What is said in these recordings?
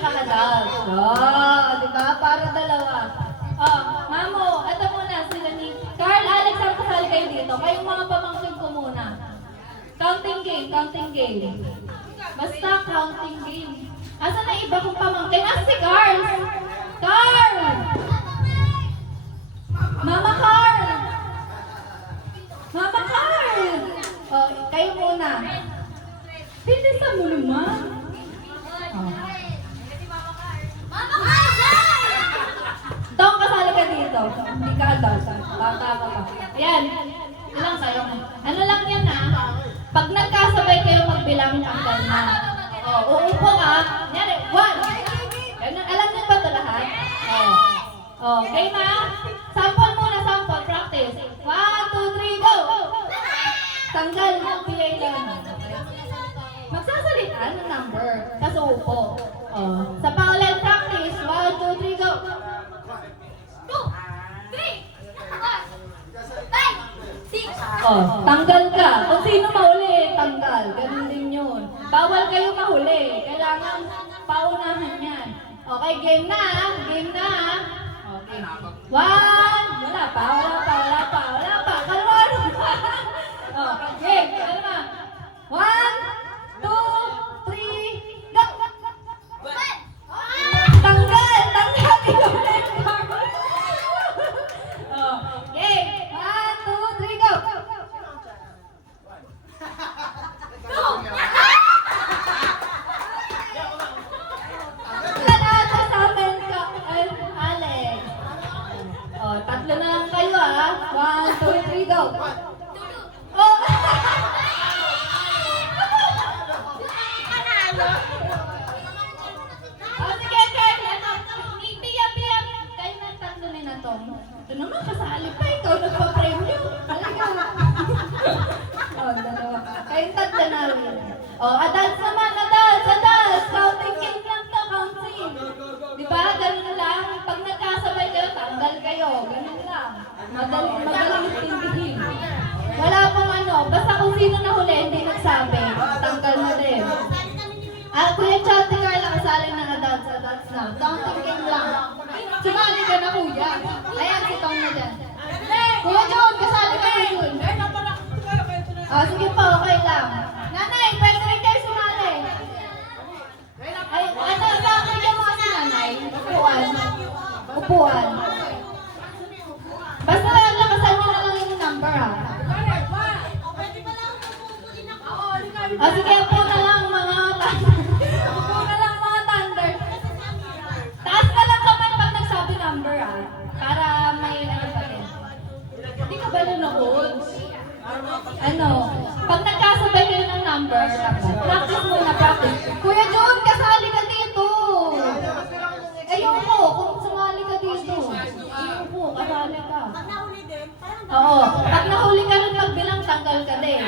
tsaka adult. Oh, di ba? Para dalawa. Oh, Mamo, ito muna sila ni Carl, Alex, ang kasali kayo dito. Kayong mga pamangkin ko muna. Counting game, counting game. Basta counting game. Asa na iba kong pamangkin? Si Carl! Carl! Mama Carl! Mama Carl! Oh, kayo muna. Bilisan mo naman. Oh. Taong kasali ka dito. Hindi ka adult. Bata ka pa. Ayan. Ilang kayo? Ano lang yan ha? Pag nagkasabay kayo magbilang tanggal na. Oh, uupo ka. Yan eh. 1. Ganun. Alam niyo ba ito lahat? Oh. Oh, okay na? Sample muna, sample. Practice. 1, 2, 3, go! Tanggal ng PA lang. Magsasalita ng number. Kaso upo. Oh. Sa pangalan practice. 1, 2, 3, go! 2, 3, 4, 5, 6. Oh, tanggal ka. Kung sino mahuli, tanggal. Ganun din yun. Bawal kayo mahuli. Kailangan paunahan yan. Okay, game na. Game na. Okay. 1. Wala pa. Kalma. Oh, game. Kalma. 1, 2, 3, go! Tanggal! Oh, game! 1, 2, 3, go! Lahat sa amin ka, Alex. Oh, tatlo na lang kayo 1, 2, 3, go! Oh! Oh, sige. Tiyak. Kayo ng tatlo ni Natong. Ito naman, kasali pa. Ikaw nagpa-premyo. Talaga. Oh, dalawa. Kayong tatlo na rin. Oh, adults naman. Adults. Counting game lang to, counting. Diba? Ganun lang. Pag nagkasabay kayo, tanggal kayo. Ganun lang. Madaling tindihin. Wala pong basta kung sino nahuli, hindi nagsabi. Tanggal na din. Kuya Chate Carla, kasali ng adults na. Counting game lang. Sumali ka na, kuya. Ayan, si Tom na dyan. Kuya John, kasali ka na yun. Sige po, okay lang. Nanay, pwede rin kayo sumali. Ay, bigyan mo kasi nanay. Upuan. Basta lakasan nyo na lang yung number sige, upo na lang mga thunder. Taas na lang kamay pag nagsabi number para may pa rin. Hindi ka ba nanood? Pag nagkasabay kayo ng number, practice muna, practice. Kuya John, kasali ka dito. Ayoko, kung sumali ka dito. Ayoko, kasali ka. Oo, pag nahuli ka rin magbilang, tanggal ka din.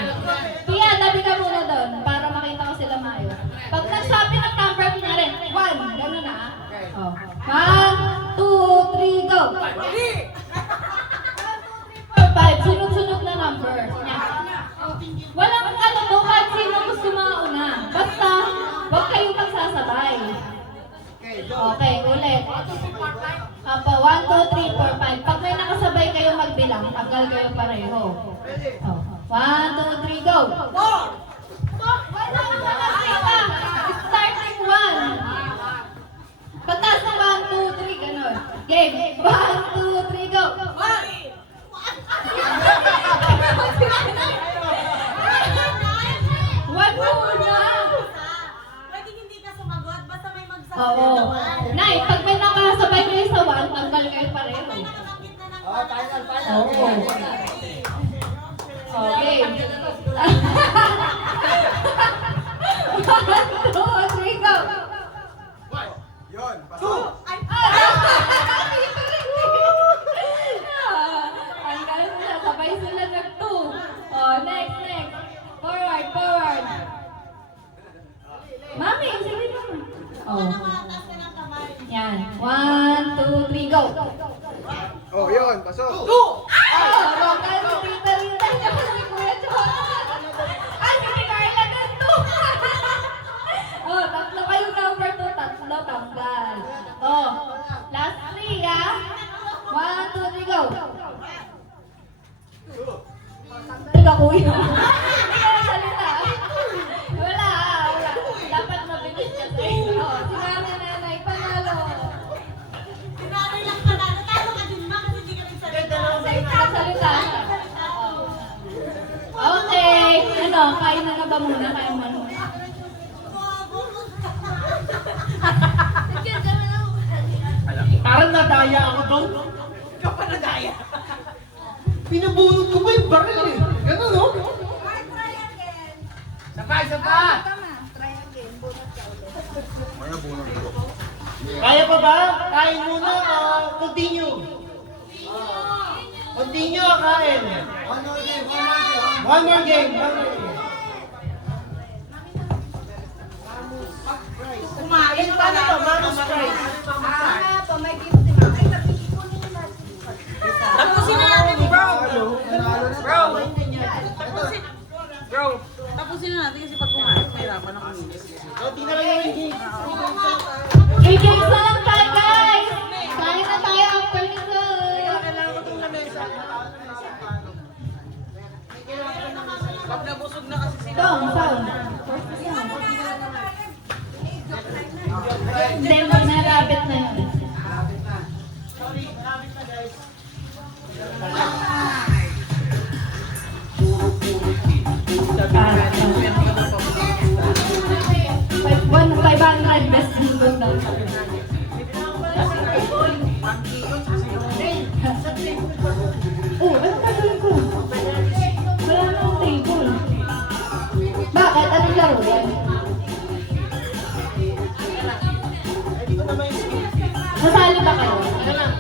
Pia, tabi ka muna doon para makita ko sila maayos. Pag nagsabi ng number, niya rin, 1, gano'n na. 1, 2, 3, go! 5, sunod-sunod na number. Walang kahit sino gusto mauna. Basta, huwag kayong magsasabay. Okay, ulit. 1, 2, 3, 4, 5. Pag may nakasabay kayo magbilang, tanggal kayo pareho. 1, 2, 3, go! 4! Starting 1. Pagtas na 1, 2, 3, gano'n. Game. 1, 2, 3, go! 1 muna! Pwede hindi ka sumagot, basta may magsabi Oo. Nay, pag may nakasabay kayo sa 1, tanggal kayo pareho. Final. Oo. Okay. 1, 2, 3, go! Yun, pasok. Tanggal sila, sabay sila nag-2. Next. Forward. Mami, sige naman. Taas ka ng kamay. Yan. 1, 2, 3, go! Yun, pasok. Rogal, si Rita. Si Kuya John. Si Carla din 2. Tatlo kayong number 2. Tatlo, tama. Ano, kain na ba muna? Kain mo ano? Parang nadaya ako doon. Ikaw pa nadaya. Pinabunod ko ba yung baril eh? Ganun, no? Sabay, sabay! Ano bunod ko? Kaya pa ba? Kain muna, continue. Continue ang kain. One more game, one more game. One more game, one more game. Kumain Paano to? Manus prize. Tapusin na natin, bro! Nanalo na. Bro! Tapusin! Bro! Tapusin na natin kasi pag kumain, mahirapan ako minutes. Konti na lang yung game. Games na lang tayo, guys! Kain na tayo after nito! Kailangan ko itong lamesa. Pag nabusog na kasi sila. Sound. Hindi, manarabit na yun. Sorry, marami na guys. One 500 best dingo daw. Oh, ano gagawin ko? Wala nang table. Bakit? Anong laro yan? Hindi ko na may skill. Nasali ba kayo? Ano lang?